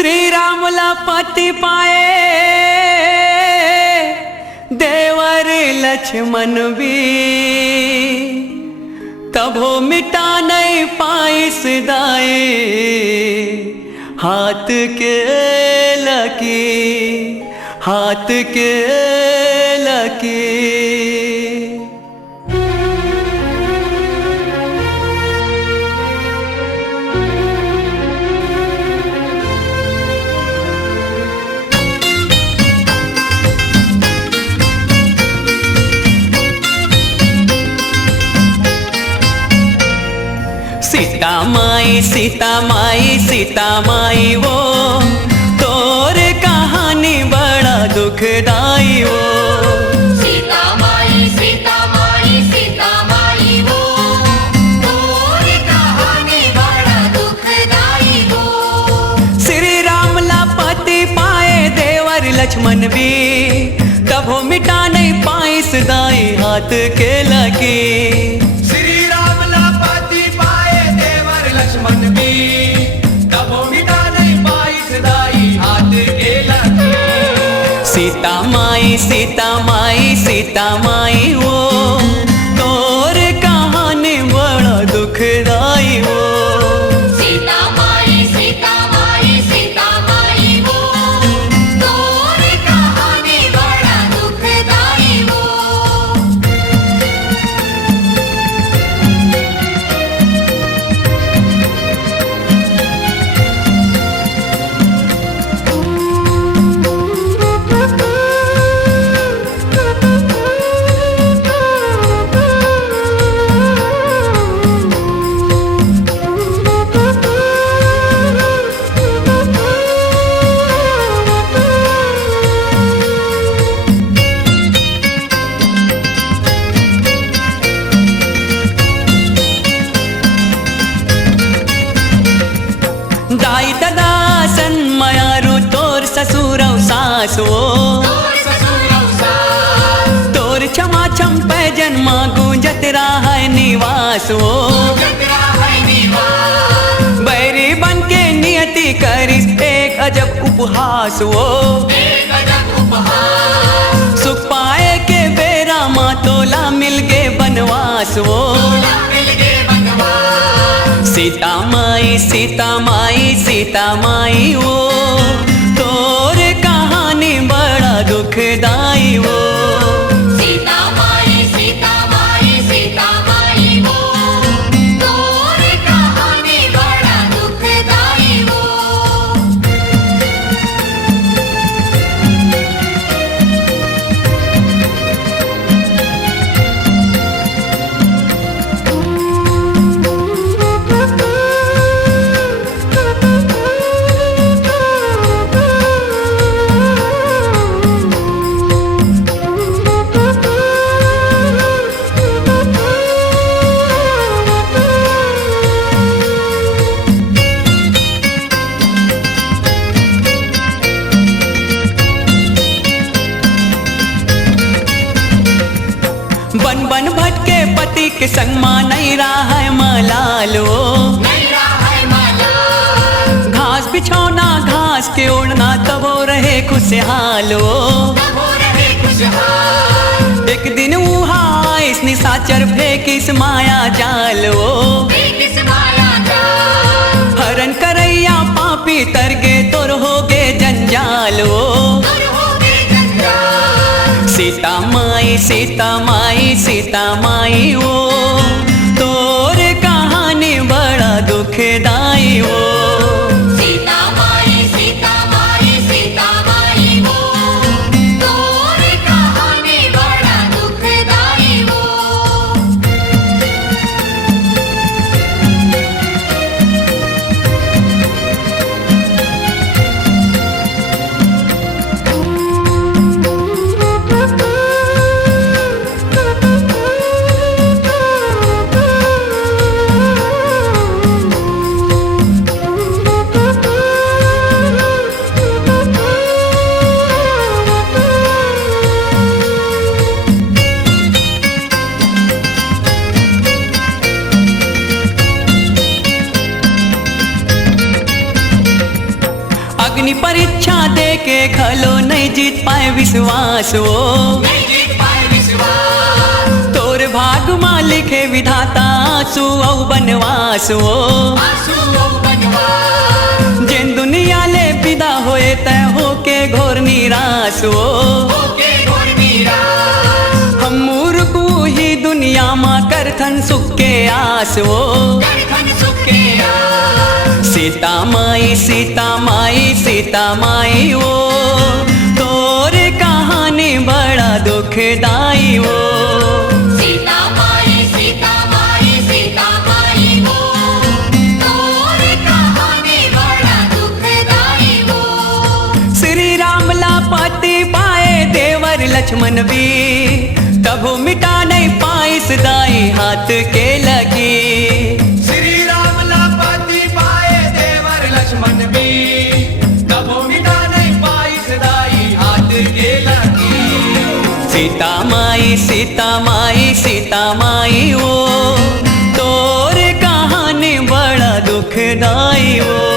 श्री रामला पति पाए देवर लक्ष्मण भी, तभो मिटा नहीं पाइस दाए हाथ के लकी, हाथ के लकी। सीता माई सीता माई सीता माई वो तोर कहानी बड़ा दुखदाई वो। सीता माई सीता माई सीता माई वो तोर कहानी बड़ा दुखदाई वो। श्री राम ला पति पाए देवर लक्ष्मण भी, तभो मिटा नहीं पाइस दाई हाथ के लकी। सीता माई सीता माई सीता माई वो तोर कहानी बड़ा दुखदाई वो। सीता माई सीता माई सीता माई वो तोर कहानी बड़ा दुखदाई वो। दाई दादा सन्मयारु तोर ससुर सासो, तोर क्षमा छम पे जन्मा गूंजत रहा है निवास वो। बैरी बन के नियति करिस एक अजब उपहास वो। सुख पाए के बेरा माँ तोला मिल गे बनवास वो। सीता माई सीता माई सीता माई वो तोर कहानी बड़ा दुखदाई वो। सीता माई सीता माई सीता माई वो तोर कहानी बड़ा दुखदाई वो। बन बन भटके पति के संग माँ नहीं रहा है मलालो। घास बिछौना घास के ओढ़ना तबो रहे खुशहालो। एक दिन उहा इस निशाचर फेंकिस माया जालो। हरण करैया पापी तरगे तोर होगे जंजालो। सीता माई सीता माई सीता माई वो तोर कहानी बड़ा दुखदाई वो। सीता माई सीता माई सीता माई वो तोर कहानी बड़ा दुखदाई वो। अपनी परीक्षा दे के खलो नहीं जीत पाए विश्वास वो। नहीं जीत पाए विश्वास। तोर भाग माँ लिखे विधाता आंसू औ बनवास वो। आंसू औ बनवास। जिन दुनिया ले विदा होए तय होके घोर निराश वो। होके घोर निराश। हम मूर्ख ही दुनिया माँ करथन सुख के आस वो। करथन सुख के आस। सीता माई सीता माई सीता माई वो। तोर कहानी बड़ा दुखदाई वो। सीता माई सीता माई सीता माई वो। तोर कहानी बड़ा दुखदाई वो। श्री राम ला पति पाए देवर लक्ष्मण भी, तबो मिटा नहीं पाई सदाई हाथ के लगी। श्री राम ला पति पाए देवर लक्ष्मण भी, तबो मिटा नहीं पाई सदाई हाथ के लगी। सीता माई सीता माई सीता माई वो। तोर कहानी बड़ा दुखदाई वो।